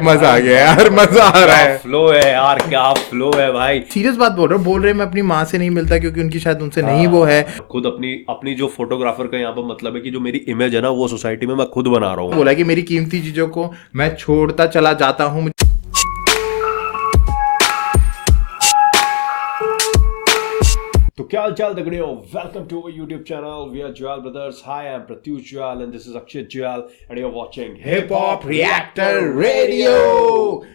मजा आ गया यार, मजा आ रहा है। फ्लो है यार, क्या फ्लो है भाई। सीरियस बात बोल रहे मैं अपनी माँ से नहीं मिलता क्योंकि उनकी शायद उनसे नहीं वो है। खुद अपनी जो फोटोग्राफर का यहाँ पर मतलब है कि जो मेरी इमेज है ना वो सोसाइटी में मैं खुद बना रहा हूँ। बोला कि मेरी कीमती चीजों को मैं छोड़ता चला जाता हूँ। तो क्या हाल चाल दगड़ियों, welcome to our YouTube channel we are Jwal brothers. Hi I am Pratyush Jwal and this is Akshay Jwal and you are watching hip hop reactor radio.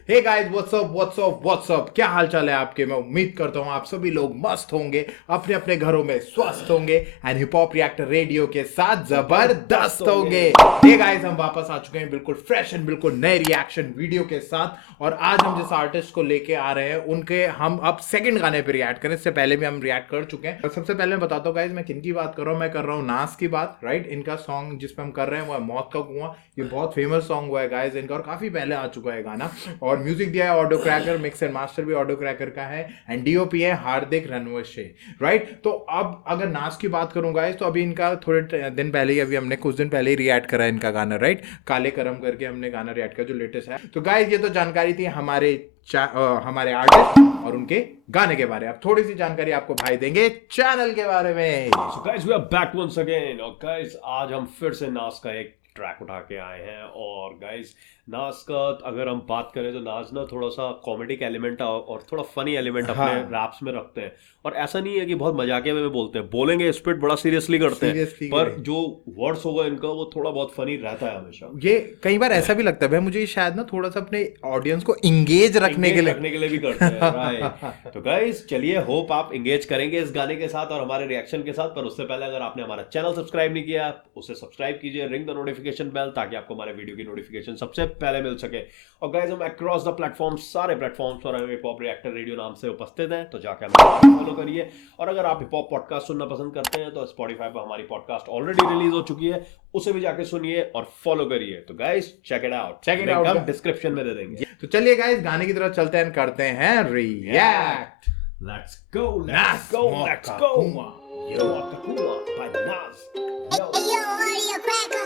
Hey guys, what's up, क्या हाल चाल है आपके। मैं उम्मीद करता हूँ आप सभी लोग मस्त होंगे, अपने अपने घरों में स्वस्थ होंगे and hip hop reactor radio के साथ जबरदस्त होंगे। हे गाइस, हम वापस आ चुके हैं बिल्कुल फ्रेश एंड बिल्कुल नए रिएक्शन वीडियो के साथ। और आज हम जिस आर्टिस्ट को लेके आ रहे हैं उनके हम अब सेकंड गाने पे रिएक्ट करें। इससे पहले भी हम रिएक्ट कर चुके हैं। सबसे पहले मैं बताता हूँ गाइस, मैं किन की बात कर रहा हूँ। मैं कर रहा हूँ नास की बात, राइट। इनका सॉन्ग जिस पे हम कर रहे हैं वो है मौत का कुआं। ये बहुत फेमस सॉन्ग हुआ है गाइस इनका और काफी पहले आ चुका है गाना। और म्यूजिक दिया है audio cracker, mix and master भी ऑडियो क्रैकर का है एंड डीओपी है हार्दिक रणवशे, राइट। तो अब अगर नास की बात करूँ गाइस, तो अभी इनका थोड़े दिन पहले ही, अभी हमने कुछ दिन पहले ही रिएक्ट करा है इनका गाना, राइट। काले करम करके हमने गाना रिएक्ट किया जो लेटेस्ट है। तो गाइस ये तो जानकारी थी हमारे आर्टिस्ट और उनके गाने के बारे में। अब थोड़ी सी जानकारी आपको भाई देंगे चैनल के बारे में। So guys, we are back once again और guys आज हम फिर से नाज का एक ट्रैक उठा के आए हैं। और गाइस नाज का अगर हम बात करें तो नाज ना थोड़ा सा कॉमेडी का एलिमेंट और थोड़ा फनी एलिमेंट अपने रैप्स में रखते हैं। और ऐसा नहीं है कि बहुत मजाकिया में बोलते हैं, बोलेंगे स्पिट बड़ा सीरियसली करते हैं, पर जो वर्ड्स होगा इनका वो थोड़ा बहुत फनी रहता है हमेशा। ये कई बार ऐसा भी लगता है भाई मुझे शायद ना थोड़ा सा अपने ऑडियंस को इंगेज रखने के लिए भी करते हैं, राइट। तो गाइस चलिए, होप आप इंगेज करेंगे इस गाने के साथ और हमारे रिएक्शन के साथ। पर उससे पहले अगर आपने हमारा चैनल सब्सक्राइब नहीं किया उसे सब्सक्राइब कीजिए, रिंग द नोटिफिकेशन बेल, ताकि आपको हमारे वीडियो की नोटिफिकेशन सबसे पहले मिल सके। और गाइस हम अक्रॉस द प्लेटफॉर्म, सारे प्लेटफॉर्म्स पर हिप हॉप रिएक्टर रेडियो नाम से उपस्थित हैं, तो जाकर हमें फॉलो करिए। और अगर आप हिप हॉप पॉडकास्ट सुनना पसंद करते हैं तो स्पॉटिफाई पर हमारी पॉडकास्ट ऑलरेडी रिलीज हो चुकी है, उसे भी जाके सुनिए और फॉलो करिए। तो गाइस चेक इट आउट, हम डिस्क्रिप्शन में दे देंगे। तो चलिए गाइस गाने की तरफ चलते हैं, करते हैं react. Let's go, let's go, let's go. Yo, Takuma by Nas. Yo, are you a cracker?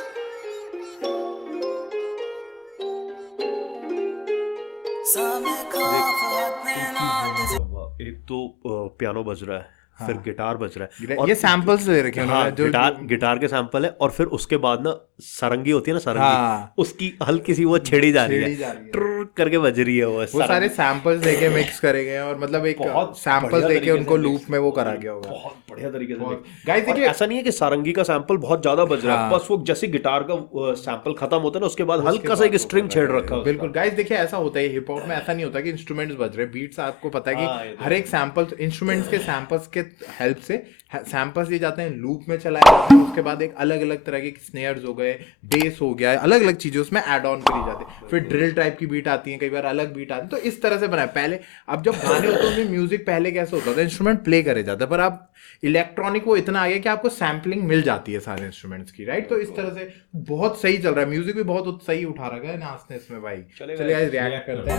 एक तो पियानो बज रहा है, फिर गिटार बज रहा है और ये सैंपल्स ले रखे हैं हाँ, जो गिटार के सैंपल है। और फिर उसके बाद ना सारंगी होती है ना, सारंगी उसकी हल्की सी वो छेड़ी जा रही है, ट्र करके बज रही है। वो सारे सैंपल्स लेके मिक्स करे गए और मतलब एक सैंपल देके उनको लूप में वो करा गया होगा बहुत बढ़िया तरीके से। गाइस देखिए ऐसा नहीं है कि सारंगी का सैंपल बहुत ज्यादा बज रहा है, बस वो जैसे गिटार का सैंपल खत्म होता है ना उसके बाद हल्का सा एक स्ट्रिंग छेड़ रखा है। बिल्कुल गाइस देखिए ऐसा होता है हिप हॉप में, ऐसा नहीं होता कि इंस्ट्रूमेंट्स बज रहे हैं, बीट्स आपको पता है कि हर एक सैंपल इंस्ट्रूमेंट्स के सैंपल्स के हेल्प से सैंपल्स दिए जाते हैं, लूप में चलाए जाते हैं। उसके बाद एक अलग अलग तरह के स्नेयर्स हो गए, बेस हो गया, अलग अलग चीजें उसमें ऐड ऑन करी जाती है। फिर ड्रिल टाइप की बीट आती है, कई बार अलग बीट आती है। तो इस तरह से बनाया पहले। अब जब गाने होते हैं म्यूजिक पहले कैसे होता था, इंस्ट्रूमेंट प्ले करे जाता है, पर अब इलेक्ट्रॉनिक वो इतना आ गया कि आपको सैम्पलिंग मिल जाती है सारे इंस्ट्रूमेंट्स की, राइट। तो इस तरह से बहुत सही चल रहा है, म्यूजिक भी बहुत सही उठा रखा है नाच ने इसमें भाई। चलिए आज रिएक्ट करते हैं।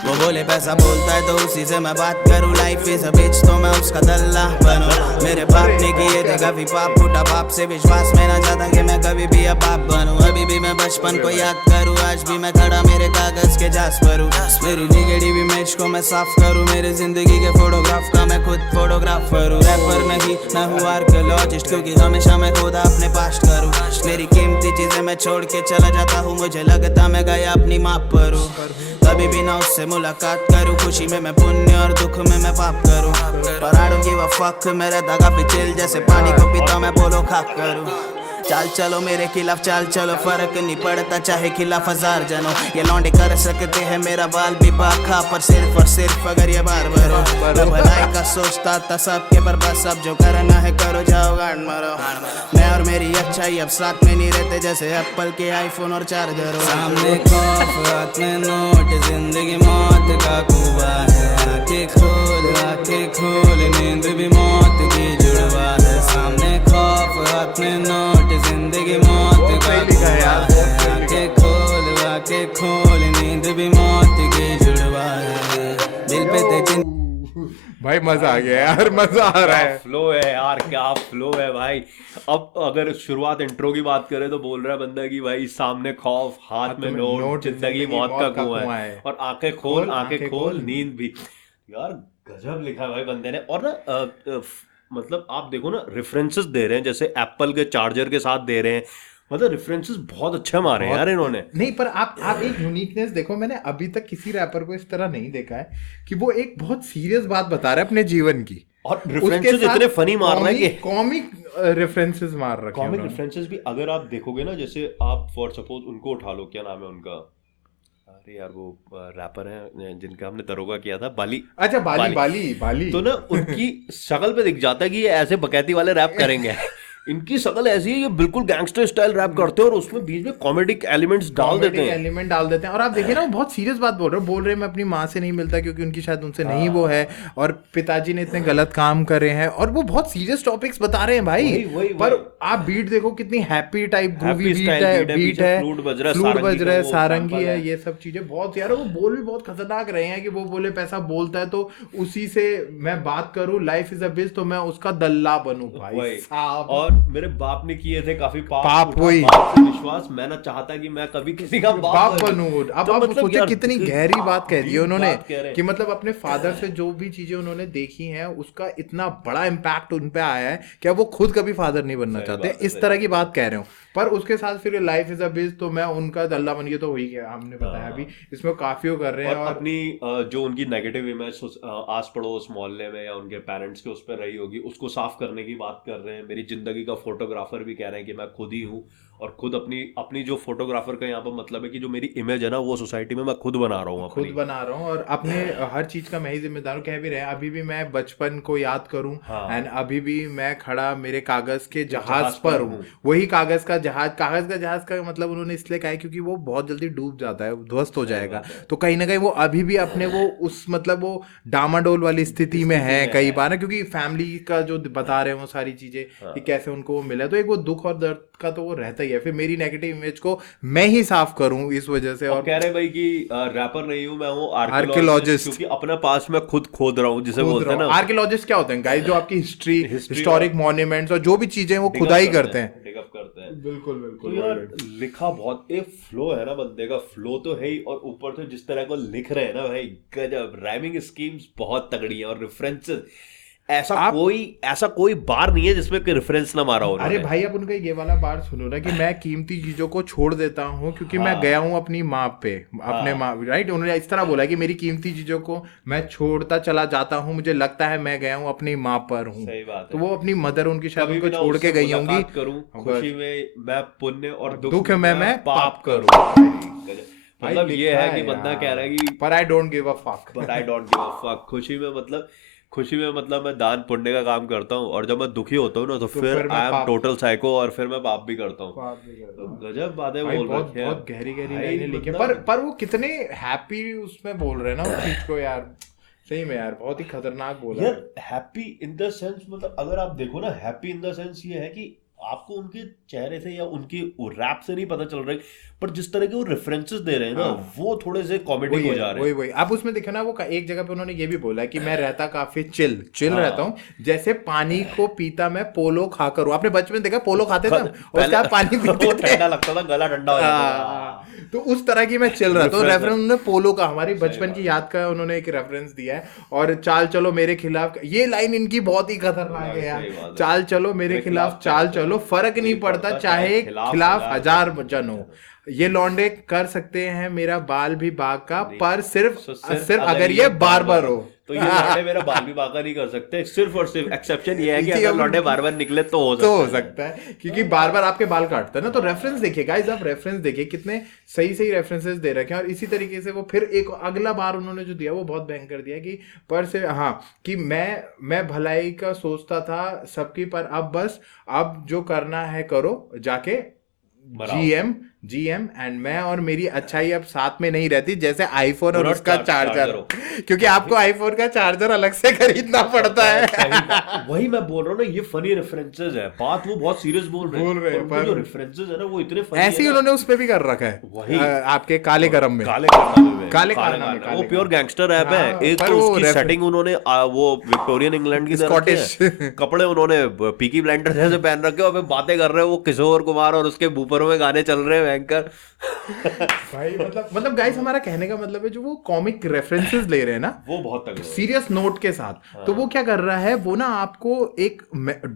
वो बोले पैसा बोलता है तो उसी से मैं बात करूँ, लाइफ इज अ बिच तो मैं उसका दल्ला बनूं। मेरे बाप ने किए थे कभी पाप, फूटा बाप से विश्वास में ना चाहता कि मैं कभी भी अब बाप बनूं। अभी भी मैं बचपन को याद करूँ, आज भी मैं खड़ा मेरे कागज के जास पर हूँ। मेरी निगेटिव इमेज को मैं साफ करूँ, मेरी जिंदगी के फोटोग्राफ का मैं खुद फोटोग्राफर हूँ। रैपर नहीं मैं हूँ आर्कियोलॉजिस्ट, क्योंकि हमेशा मैं खुदा अपने पास्ट करूँ। मेरी कीमती चीजें मैं छोड़ के चला जाता हूँ, मुझे लगता मैं गया अपनी माप पर हूँ। कभी भी ना उससे मुलाकात करूं, खुशी में मैं पुण्य और दुख में मैं पाप करूं। पर I don't give a fuck, मेरे धागा पे चिल जैसे पानी को पीता मैं बोलो खाक करूं। चाल चलो मेरे खिलाफ चाल चलो, फर्क नहीं पड़ता चाहे खिलाफ 1000 जनों। ये लौंडे कर सकते हैं मेरा बाल भी पाखा, पर सिर्फ और सिर्फ अगर ये बार भरो। तो भलाई का सोचता था सबके, पर बस अब जो करना है करो, जाओ गांड मारो। मैं और मेरी अच्छाई अब साथ में नहीं रहते, जैसे एप्पल के आईफोन और चार्जर हो। सामने खौफ हाथ में नोट, जिंदगी मौत का कुआं है। आंखें खोल नींद भी मौत की जुड़वा है। सामने खौफ हाथ में नोट, जिंदगी मौत का कुआं है। आंखें खोल नींद भी मौत की जुड़वा है। दिल पे ते भाई मजा आ गया यार, मजा आ रहा है। फ्लो है यार, क्या फ्लो है भाई। अब अगर शुरुआत इंट्रो की बात करें तो बोल रहा है बंदा कि भाई सामने खौफ, हाथ में नोट, जिंदगी मौत का कुआं है, और आंखें खोल आंखें खोल नींद भी। यार गजब लिखा है भाई बंदे ने। और ना मतलब आप देखो ना, रेफरेंसेस दे रहे हैं जैसे एप्पल के चार्जर के साथ दे रहे हैं, मतलब रेफरेंसेस बहुत अच्छे मारे हैं यार इन्होंने। नहीं पर आप एक यूनिकनेस देखो, मैंने अभी तक किसी रैपर को इस तरह नहीं देखा है कि वो एक बहुत सीरियस बात बता रहा है अपने जीवन की, और रेफरेंसेस इतने फनी मार रहा है कि कॉमिक रेफरेंसेस मार रखे हैं। कॉमिक रेफरेंसेस भी अगर आप देखोगे ना, जैसे आप फॉर सपोज उनको उठा लो, क्या नाम है उनका, अरे यार वो रैपर है जिनका हमने दरोगा किया था, बाली। अच्छा बाली। तो ना उनकी शक्ल पे दिख जाता है कि ये ऐसे बकैती वाले रैप करेंगे। इनकी शक्ल ऐसी है, ये बिल्कुल गैंगस्टर स्टाइल रैप करते हैं और उसमें बीच में कॉमेडिक एलिमेंट्स डाल देते हैं। और आप देखिए ना, वो बहुत सीरियस बात बोल रहे हैं मैं अपनी माँ से नहीं मिलता क्योंकि उनकी शायद उनसे नहीं वो है, और पिताजी ने इतने गलत काम करे हैं, और वो बहुत सीरियस टॉपिक्स बता रहे हैं भाई। पर आप बीट देखो कितनी हैप्पी टाइप ग्रूवी बीट है, फ्लूट बज रहा है, सारंगी है, ये सब चीजें बहुत यार। वो बोल भी बहुत खतरनाक रहे हैं कि वो बोले पैसा बोलता है तो उसी से मैं बात करूं, लाइफ इज अ बिज तो मैं उसका दल्ला बनूं भाई साहब। और मेरे बाप ने किए थे काफी पाप वही विश्वास, मैं ना चाहता कि मैं कभी किसी का बाप बनूं। अब तो आप मतलब सोचिए कितनी गहरी बात कह दी है उन्होंने कि मतलब अपने फादर से जो भी चीजें उन्होंने देखी हैं उसका इतना बड़ा इम्पैक्ट उन पे आया है कि वो खुद कभी फादर नहीं बनना चाहते, इस तरह की बात कह रहे हो। पर उसके साथ फिर लाइफ इज अ बिज तो मैं उनका दल्ला बन गया, तो वही क्या हमने बताया अभी, इसमें काफी वो कर रहे हैं। और अपनी जो उनकी नेगेटिव इमेज आस पड़ोस मोहल्ले में या उनके पेरेंट्स के उस पर रही होगी, उसको साफ करने की बात कर रहे हैं। मेरी जिंदगी का फोटोग्राफर भी कह रहे हैं कि मैं खुद ही हूँ, और खुद अपनी जो फोटोग्राफर का यहाँ पर मतलब है कि जो मेरी इमेज है ना, वो सोसाइटी में मैं खुद बना रहा हूँ, खुद बना रहा हूँ, और अपने हर चीज का मैं ही जिम्मेदार हूँ। कह भी रहे हैं अभी भी मैं बचपन को याद करूँ, एंड अभी भी मैं खड़ा मेरे कागज के जहाज पर हूँ। वही कागज का जहाज का मतलब उन्होंने इसलिए कहा है क्योंकि वो बहुत जल्दी डूब जाता है, ध्वस्त हो जाएगा, तो कहीं ना कहीं वो अभी भी अपने वो उस मतलब वो डामाडोल वाली स्थिति में है कई बार ना, क्योंकि फैमिली का जो बता रहे हैं वो सारी चीजें कि कैसे उनको मिला, तो एक वो दुख और दर्द का तो वो रहता ही है। फिर मेरी नेगेटिव इमेज को मैं ही साफ करूं इस वजह से। और कह रहे भाई कि रैपर नहीं हूं, मैं हूं आर्कियोलॉजिस्ट, क्योंकि अपना पास में खुद खोद रहा हूं, जिसे बोलते हैं ना। आर्कियोलॉजिस्ट क्या होते हैं गाइस? जो आपकी हिस्टोरिक मॉन्यूमेंट्स और जो भी चीजें वो खुदाई करते हैं। बिल्कुल तो यार लिखा बहुत, एक फ्लो है ना बंदे का, फ्लो तो है ही, और ऊपर से जिस तरह को लिख रहे हैं ना भाई, गजब। राइमिंग स्कीम्स बहुत तगड़ी है, और रेफरेंसेस ऐसा कोई बार नहीं है जिसमें रेफरेंस ना मारा हो। अरे भाई अब उनका ये वाला बार सुनो ना कि मैं कीमती चीजों को छोड़ देता हूँ क्योंकि मैं गया हूँ अपनी माँ पे, अपने माँ, राइट। उन्होंने इस तरह बोला कि मेरी कीमती चीजों को मैं छोड़ता चला जाता हूँ, मुझे लगता है मैं गया हूँ अपनी माँ पर हूँ। सही बात है। तो वो अपनी मदर उनकी शायद उनको छोड़ के गई होंगी। खुशी में मैं पुण्य और दुख में मैं पाप करूँ। मतलब ये है कि बंदा कह रहा है कि पर I don't give a fuck. खुशी में मतलब मैं दान पुण्य का काम करता हूँ, और जब मैं दुखी होता हूँ ना तो फिर आई एम टोटल साइको, और फिर मैं पाप भी करता हूँ। तो गजब बातें बोल रहे हैं, बहुत गहरी लाइनें लिखी। पर वो कितने हैप्पी उसमें बोल रहे हैं ना उस चीज को यार, सही में यार बहुत ही खतरनाक बोला यार। हैप्पी इन द सेंस, मतलब अगर आप देखो ना, हैप्पी इन द सेंस ये है कि आपको उनके चेहरे से या उनकी रैप से नहीं पता चल रहा है, पर जिस तरह के वो रेफरेंसेस दे रहे हैं ना, वो थोड़े से कॉमेडी हो जा रहे हैं। वही आप उसमें देखा ना, वो एक जगह पे उन्होंने ये भी बोला है कि मैं रहता काफी चिल रहता हूँ, जैसे पानी को पीता मैं पोलो खाकर हूँ। आपने बचपन में देखा पोलो खाते थे उसके आप पानी पीते थे, ठंडा लगता था, गला ठंडा हो जाता था। तो उस तरह की मैं चिल रहा था। रेफरेंस उन्होंने पोलो का, हमारी बचपन की याद का उन्होंने एक रेफरेंस दिया है। और चाल चलो मेरे खिलाफ, ये लाइन इनकी बहुत ही खतरनाक है यार। चाल चलो मेरे खिलाफ चाल चलो, फर्क नहीं पड़ता चाहे खिलाफ 1000 जन हो, ये लौंडे कर सकते हैं मेरा बाल भी बाग का, पर सिर्फ अगर ये बार्बर हो। तो ये लौंडे मेरा बाल भी बागा नहीं कर सकते, सिर्फ और सिर्फ एक्सेप्शन ये है कि अगर लौंडे बार-बार निकले तो हो सकता है क्योंकि बार-बार आपके बाल काटता है ना। तो रेफरेंस देखिए गाइस, आप रेफरेंस देखिए, कितने सही रेफरेंसेस दे रखे हैं। और इसी तरीके से वो फिर एक अगला बार उन्होंने जो दिया वो बहुत भयंकर दिया कि पर से कि मैं भलाई का सोचता था सबकी, पर अब बस अब जो करना है करो, जाके GM GM, एंड मैं और मेरी अच्छाई अब साथ में नहीं रहती, जैसे आईफोन और पूरा उसका चार्जर चार्जर, हो। क्योंकि आपको आईफोन का चार्जर अलग से खरीदना पड़ता है। वही मैं बोल रहा हूँ ना, ये फनी रेफरेंसेस है, बात वो बहुत सीरियस बोल रहे हैं पर जो रेफरेंसेस है ना वो इतने funny ऐसे ही है ना। उन्होंने उसमें भी कर रखा है, वही। आपके काले करम में, काले कारनामे में, काले कारनामे, वो काले प्योर गैंगस्टर ऐप हाँ, है। एक पर तो वो उसकी सेटिंग उन्होंने वो विक्टोरियन इंग्लैंड की तरह रखी स्कॉटिश है। कपड़े उन्होंने पीकी ब्लाइंडर जैसे पहन रखे और बातें कर रहे हैं वो किशोर कुमार और उसके बूफरों में गाने चल रहे हैं भयंकर। भाई मतलब गाइस हमारा कहने का मतलब है जो वो कॉमिक रेफरेंसेस ले रहे हैं ना, वो बहुत तगड़े हैं। सीरियस नोट के साथ, तो वो क्या कर रहा है, वो ना आपको एक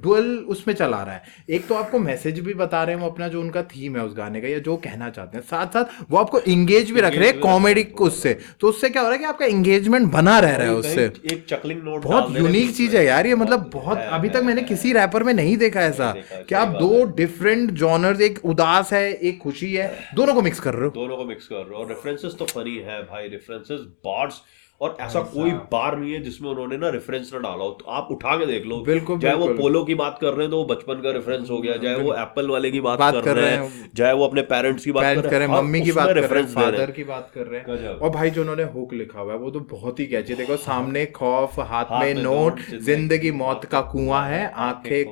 डुअल उसमें चला रहा है। एक तो आपको मैसेज भी बता रहे हैं वो अपना जो उनका थीम है उस गाने का या जो कहना चाहते हैं, साथ साथ वो आपको इंगेज भी रख रहे हैं कॉमेडी उससे। तो उससे क्या हो रहा है कि आपका इंगेजमेंट बना रह रहा है उससे। एक चकलिंग नोट बहुत यूनिक चीज है यार ये, मतलब बहुत अभी तक मैंने किसी रैपर में नहीं देखा ऐसा कि आप दो डिफरेंट जॉनर्स, एक उदास है एक खुशी है, दोनों को मिक्स कर रहे हो। दोनों को मिक्स कर रहे हो। और रेफरेंसेस तो फनी है भाई, रेफरेंसेस बार्स, और ऐसा कोई बार नहीं है जिसमें उन्होंने ना रेफरेंस ना डाला हो। तो आप उठा के देख लो, बिल्कुल, चाहे वो बिल्कुल। पोलो की बात कर रहे हैं तो वो बचपन का रेफरेंस हो गया, चाहे वो एप्पल वाले की बात कर रहे हैं, चाहे वो अपने पेरेंट्स की बात कर रहे हैं, मम्मी की बात कर रहे हैं, रेफरेंस फादर की बात कर रहे हैं। और भाई जो उन्होंने हुक लिखा हुआ है वो तो बहुत ही कैची। देखो, सामने खौफ, हाथ में नोट, जिंदगी मौत का कुआं है, आंखें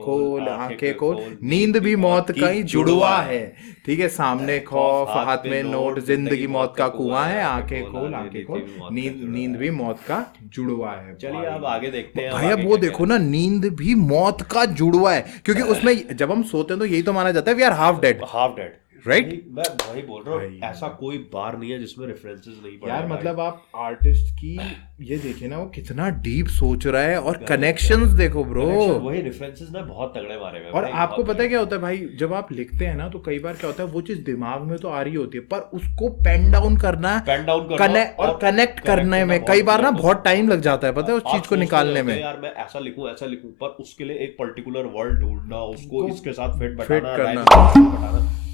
खोल, नींद भी मौत का ही जुड़वा है। ठीक है, सामने खौफ, हाथ में नोट, जिंदगी मौत का कुआं है, आंखें खोल, नींद भी मौत का जुड़वा है। चलिए अब आगे देखते हैं। भाई अब वो देखो ना, नींद भी मौत का जुड़वा है, क्योंकि उसमें जब हम सोते हैं तो यही तो माना जाता है we are half dead, right? मैं वही बोल रहा हूँ, ऐसा कोई बार नहीं है जिसमें रेफरेंसेस नहीं पड़े यार। मतलब आप आर्टिस्ट की ये देखिए ना, वो कितना डीप सोच रहा है, और कनेक्शंस देखो ब्रो, वही रेफरेंसेस ना बहुत तगड़े मारे हुए हैं। और आपको पता है क्या होता है भाई, जब आप लिखते हैं ना तो कई बार क्या होता है, वो चीज दिमाग में तो आ रही होती है पर उसको पेन डाउन करना और कनेक्ट करने में कई बार ना बहुत टाइम लग जाता है, पता है, उस चीज को निकालने में। यार मैं ऐसा लिखूं, पर उसके लिए एक पर्टिकुलर वर्ड ढूंढना, उसको इसके साथ फिट करना,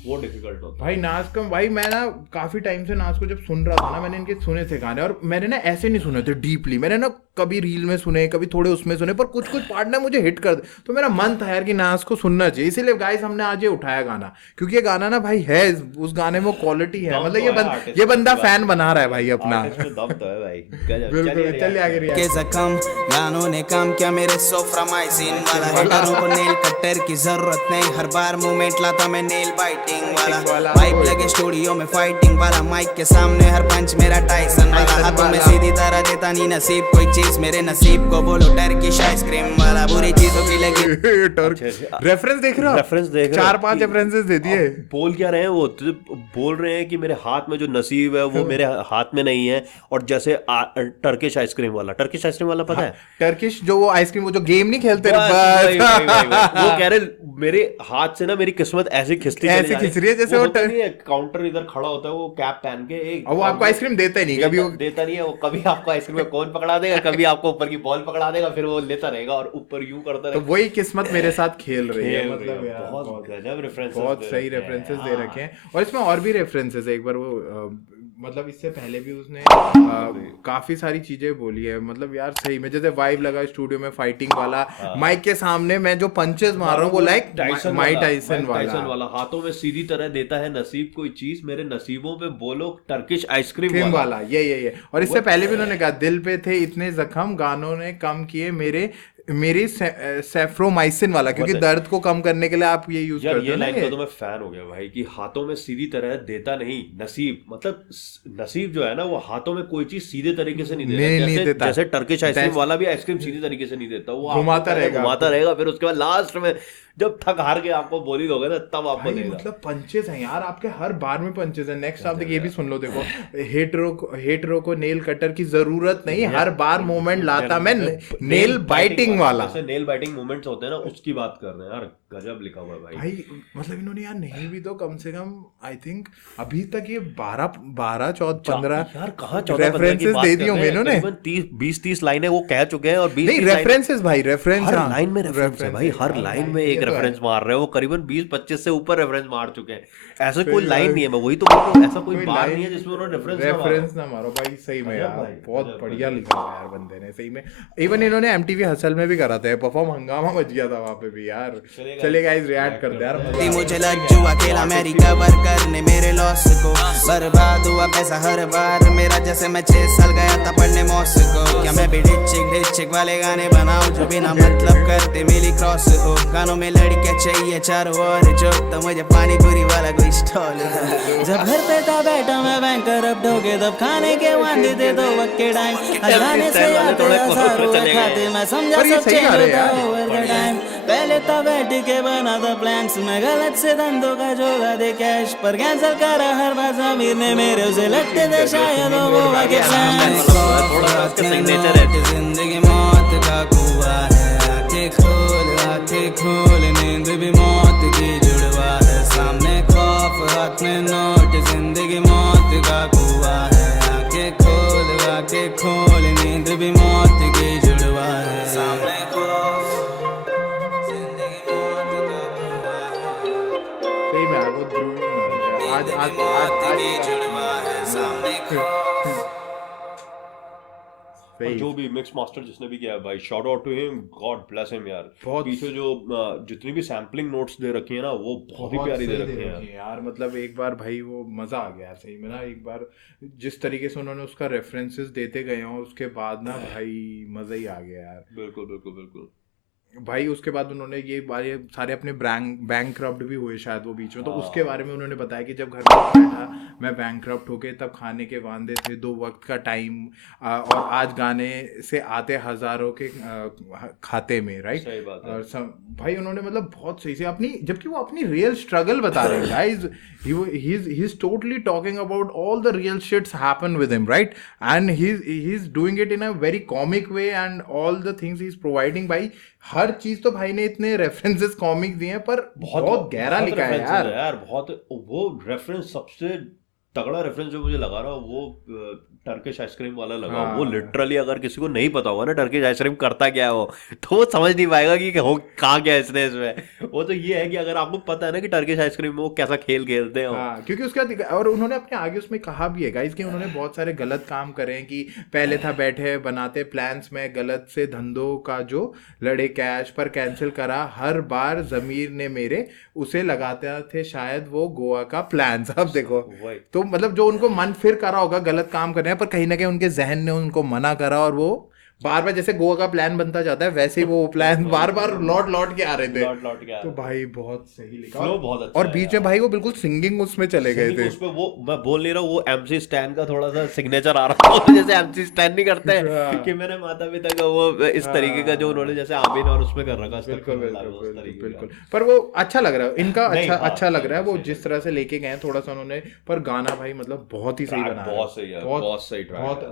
वो डिफिकल्ट होता है भाई। नाज का भाई, मैं ना काफी टाइम से नाज को जब सुन रहा था ना, मैंने इनके सुने थे गाने, और मैंने ना ऐसे नहीं सुने थे डीपली, मैंने ना कभी रील में सुने, कभी थोड़े उसमें सुने, पर कुछ पार्ट ना मुझे हिट कर दे, तो मेरा मन था यार कि नाज को सुनना चाहिए। इसीलिए गाइस हमने आज ये उठाया गाना, क्योंकि ये गाना ना भाई है, उस गाने में क्वालिटी है, मतलब ये बंदा फैन बना रहा है भाई अपना। दम तो है भाई। बिल्कुल, चलिए आगे के जख्म गानों ने काम किया मेरे सोफ्रामाइसिन वाला, हेटरों को नेल कटर की जरूरत नहीं, हर बार मूवमेंट लाता मैं नेल बाइटिंग वाला, वाइब लगे स्टूडियो में फाइटिंग वाला, माइक के सामने हर पंच मेरा टाइसन वाला, हाथों में सीधी तरह देता नहीं नसीब कोई चीज, मेरे नसीब को बोलो टर्किश आइसक्रीम वाला, बुरी चीजों की लगी। रेफरेंस देख रहे हो? रेफरेंस देख रहे हो? 4-5 रेफरेंसेस दे दिए। बोल क्या रहे हैं वो? बोल रहे हैं कि मेरे हाथ में जो नसीब है वो मेरे हाथ में नहीं है, और जैसे टर्किश आइसक्रीम वाला पता है? टर्किश जो वो आइसक्रीम, वो जो गेम नहीं खेलते, वो कह रहे मेरे हाथ से ना मेरी किस्मत ऐसी खिंच रही है जैसे वो काउंटर इधर खड़ा होता है, वो कैप पहन के, एक वो आपको आइसक्रीम देता ही नहीं, कभी वो देता नहीं है, वो कभी आपको आइसक्रीम में कौन पकड़ा देगा, कभी आपको ऊपर की बॉल पकड़ा देगा, फिर वो लेता रहेगा और ऊपर यूं करता रहेगा। तो वही किस्मत मेरे साथ खेल रही है, मतलब यार बहुत गजब रेफरेंसेस, बहुत सही रेफरेंसेस दे रखे हैं। और इसमें और भी रेफरेंसेस है, एक बार वो मतलब इससे पहले भी उसने काफी सारी चीजें बोली है, मतलब यार सही में, जैसे वाइब लगा स्टूडियो में फाइटिंग वाला, माइक के सामने मैं जो पंचेस मार रहा हूँ वो लाइक माइक टाइसन वाला, हाथों में सीधी तरह देता है नसीब कोई चीज, मेरे नसीबों पे बोलो टर्किश आइसक्रीम वाला, ये। और इससे पहले भी उन्होंने कहा, दिल पे थे इतने जख्म, गानों ने कम किए मेरी सेफ्रोमाइसिन वाला, क्योंकि दर्द को कम करने के लिए आप ये यूज करते हो। ये लाइन का तो मैं फैन हो गया भाई, कि हाथों में सीधी तरह देता नहीं नसीब, मतलब नसीब जो है ना वो हाथों में कोई चीज सीधे तरीके से नहीं देता, जैसे टर्किश आइसक्रीम वाला भी आइसक्रीम सीधी तरीके से नहीं देता, वो घुमाता रहेगा, फिर उसके बाद लास्ट में जब थक हार के आपको बोली दोगे ना तब आपको देगा। मतलब पंचेस हैं यार आपके, हर बार में पंचेस हैं। नेक्स्ट आप देखिए, ये भी सुन लो, देखो, हेटरो को नेल कटर की जरूरत नहीं, हर बार मोमेंट लाता मैं नेल बाइटिंग वाला, जैसे नेल बाइटिंग मोमेंट्स होते हैं ना, उसकी बात कर रहे हैं यार, गजब लिखा हुआ है भाई। मतलब इन्होंने यार नहीं भी तो कम से कम आई थिंक अभी तक ये 12-15 यार कहाँ रेफरेंसेस दे दिए होंगे इन्होंने, 20-30 लाइनें वो कह चुके हैं, और 20 रेफरेंसेस भाई, रेफरेंस हर लाइन में रेफरेंस है भाई, हर लाइन में एक रेफरेंस मार रहे हैं वो, करीबन 20-25 से ऊपर रेफरेंस मार चुके हैं। ऐसा कोई लाइन नहीं है, मैं वही तो बोल रहा हूं, ऐसा कोई बार नहीं है जिसमें उन्होंने रेफरेंस ना मारो भाई। सही में यार बहुत बढ़िया लिखा है यार बंदे ने, सही में। इवन इन्होंने MTV हसल में भी करा था परफॉर्म, हंगामा मच गया था वहाँ पे भी यार। चलिए गाइस रिएक्ट करते हैं यार। मुझे लज्जू अकेला मैं रिकवर करने मेरे लॉस को, बर्बाद हुआ पैसा हर बार मेरा, जैसे मैं 6 साल गया था पढ़ने मॉस्को। क्या मैं भी डिचिक वाले गाने बनाऊं जो बिना मतलब करते मिली क्रॉस हो, गानों में लड़कियां चाहिए चारों ओर जो, तो मुझे पानी पूरी वाला कोई स्टॉल। जब घर पे था बैठा मैं बैंक करप्ट हो गए, तब खाने के वांदे थे 2 वक्त के टाइम, खाने से आते हजारों खाते, मैं समझा सब चेंज होता ओवर द टाइम। पहले था बैठ के बना था प्लान्स, मैं गलत से धंधों का जोड़ा दे कैश, पर कैंसिल करा हर बार जमीर ने मेरे, उसे लगते थे शायद वो आगे जिंदगी मौत का कुआं है, आंखें खोल नींद भी मौत की जुड़वा है, सामने खौफ हाथ में नोट, जिंदगी मौत का कुआं है, आंखें खोल नींद भी मौत की जुड़वा है, सामने खौफ जिंदगी मौत का कुआं है, सही में यार वो आज जुड़वा है, सामने खौफ। और जो भी मिक्स मास्टर जिसने भी किया है भाई, shout out to him, God bless him यार। बहुत पीछे जो जितनी भी सैम्पलिंग नोट्स दे रखी है ना वो बहुत ही प्यारी दे रखी है यार। मतलब एक बार भाई वो मजा आ गया सही में ना, एक बार जिस तरीके से उन्होंने उसका रेफरेंसेस देते गए हैं उसके बाद ना भाई मजा ही आ गया यार। बिल्कुल बिल्कुल बिल्कुल भाई उसके बाद उन्होंने ये सारे अपने बैंकक्रप्ट भी हुए शायद वो बीच में, तो उसके बारे में उन्होंने बताया कि जब घर पे बैठा मैं बैंकक्रप्ट होके, तब खाने के वांदे थे, 2 वक्त का टाइम, और आज गाने से आते हजारों के खाते में, राइट। सही बात है। और भाई उन्होंने मतलब बहुत सही से अपनी, जबकि वो अपनी रियल स्ट्रगल बता रहे हैं guys, he's totally talking about all the real shits happen with him, right? And he's doing it in a very comic way, and all the things he's providing भाई, हर चीज तो भाई ने इतने रेफरेंसेस कॉमिक दिए हैं, पर बहुत गहरा लिखा है यार। बहुत वो रेफरेंस, सबसे तगड़ा रेफरेंस जो मुझे लगा रहा वो टर्किश आइसक्रीम वाला लगा। वो लिटरली अगर किसी को नहीं पता होगा ना टर्किश आइसक्रीम करता क्या है वो, तो वो समझ नहीं पाएगा कि हो कहाँ गया इसने इसमें। वो तो ये है कि अगर आपको पता है ना कि टर्किश आइसक्रीम में वो कैसा खेल खेलते हैं। हाँ, क्योंकि उसका, और उन्होंने अपने आगे उसमें कहा भी है गाइस कि उन्होंने बहुत सारे गलत काम करे हैं, कि पहले था बैठे बनाते प्लान्स में गलत से धंधों का जो लड़े कैश, पर कैंसिल करा हर बार जमीर ने मेरे, उसे लगाते थे शायद वो गोवा का प्लान। अब देखो तो मतलब जो उनको मन फिर करा होगा गलत काम करने, पर कहीं ना कहीं उनके जहन ने उनको मना करा, और वो बार बार जैसे गोवा का प्लान बनता जाता है वैसे ही वो प्लान बार बार लौट के आ रहे थे। लौट के तो भाई बहुत सही लिखा, बहुत अच्छा। और बीच में भाई वो बिल्कुल सिंगिंग उसमें चले गए थे। उसमें वो मैं बोल नहीं रहा हूँ, वो एमसी स्टैन का थोड़ा सा सिग्नेचर आ रहा था जैसे एमसी स्टैन नहीं करते हैं कि मेरे माता पिता का वो इस तरीके का जो उन्होंने जैसे आमिन और उसमें कर रखा। बिल्कुल, पर वो अच्छा लग रहा है इनका, अच्छा लग रहा है वो जिस तरह से लेके गए थोड़ा सा उन्होंने। पर गाना भाई मतलब बहुत ही सही बना, बहुत सही है, बहुत सही,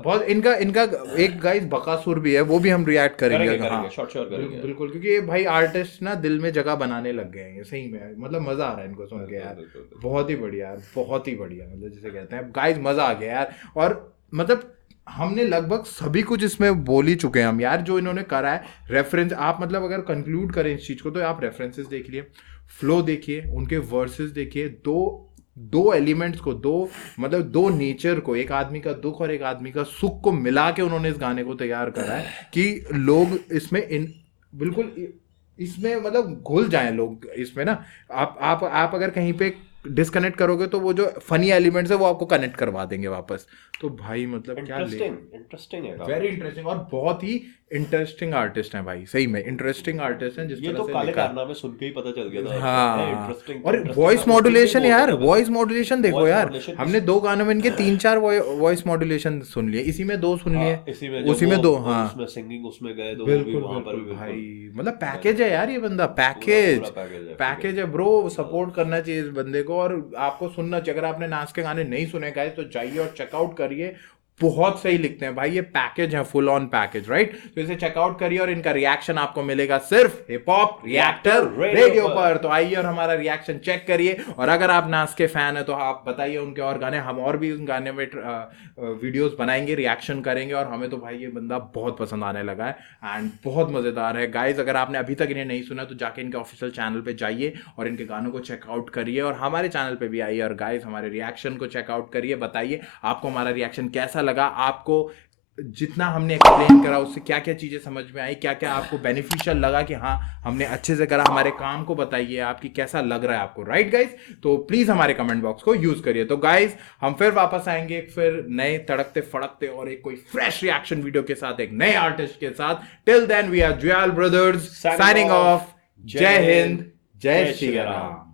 बहुत इनका एक गाइस बकासुर भी है, वो भी हम रिएक्ट करेंगे। बिल्कुल, क्योंकि ये भाई आर्टिस्ट ना दिल में जगह बनाने लग गए हैं सही में, मतलब मजा आ रहा है इनको सुन के यार। बहुत ही बढ़िया यार, बहुत ही बढ़िया, मतलब जिसे कहते हैं गाइस मजा आ गया यार। और मतलब हमने लगभग सभी कुछ इसमें बोल ही चुके हैं हम यार, जो इन्होंने करा है रेफरेंस। आप मतलब अगर कंक्लूड करें इस चीज को तो आप रेफरेंसेस देख लिए, फ्लो देखिए, उनके वर्सेस देखिए, दो एलिमेंट्स को, दो नेचर को, एक आदमी का दुख और एक आदमी का सुख को मिला के उन्होंने इस गाने को तैयार करा है कि लोग इसमें बिल्कुल इसमें मतलब घुल जाएं लोग इसमें ना। आप अगर कहीं पे डिस्कनेक्ट करोगे तो वो जो फनी एलिमेंट्स है वो आपको कनेक्ट करवा देंगे वापस। तो भाई मतलब क्या इंटरेस्टिंग है, वेरी इंटरेस्टिंग, और बहुत ही इंटरेस्टिंग आर्टिस्ट हैं भाई, सही में इंटरेस्टिंग आर्टिस्ट हैं। जिस ये तरह तो से काले कारनामे सुन के ही पता चल गया था। हाँ, और वॉइस मॉड्यूलेशन यार, वॉइस मॉड्यूलेशन देखो यार, हमने 2 गानों में इनके 3-4 वॉइस मॉड्यूलेशन सुन लिए, इसी में 2 सुन लिए, उसी में 2। हाँ, उसमें सिंगिंग उसमें गए तो बिल्कुल भाई, मतलब पैकेज है यार ये बंदा, पैकेज है ब्रो। सपोर्ट करना चाहिए इस बंदे को, और आपको सुनना चाहिए। अगर आपने नाच के गाने नहीं सुने गाइस तो जाइए और चेकआउट करिए, बहुत सही लिखते हैं भाई, ये पैकेज है, फुल ऑन पैकेज, राइट। तो इसे चेकआउट करिए, और इनका रिएक्शन आपको मिलेगा सिर्फ हिप हॉप रिएक्टर रेडियो पर। तो आइए और हमारा रिएक्शन चेक करिए, और अगर आप नास के फैन है तो आप बताइए उनके और गाने, हम और भी उन गाने में वीडियोस बनाएंगे, रिएक्शन करेंगे। और हमें तो भाई ये बंदा बहुत पसंद आने लगा है, एंड बहुत मजेदार है गाइज। अगर आपने अभी तक इन्हें नहीं सुना तो जाके इनके ऑफिशियल चैनल पे जाइए और इनके गानों को चेकआउट करिए, और हमारे चैनल पे भी आइए और गाइज हमारे रिएक्शन को चेकआउट करिए। बताइए आपको हमारा रिएक्शन कैसा लगा, आपको जितना हमने एक्सप्लेन करा उससे क्या क्या चीज़ें समझ में आई, क्या क्या आपको बेनिफिशियल लगा कि हाँ हमने अच्छे से करा, हमारे काम को बताइए आपकी कैसा लग रहा है आपको, राइट गाइज। तो प्लीज़ हमारे कमेंट बॉक्स को यूज़ करिए। तो गाइज हम फिर वापस आएंगे फिर नए तड़कते फड़कते और एक कोई फ्रेश रिएक्शन वीडियो के साथ, एक नए आर्टिस्ट के साथ। Till then we are Juyal brothers signing off. जय हिंद, जय श्री राम।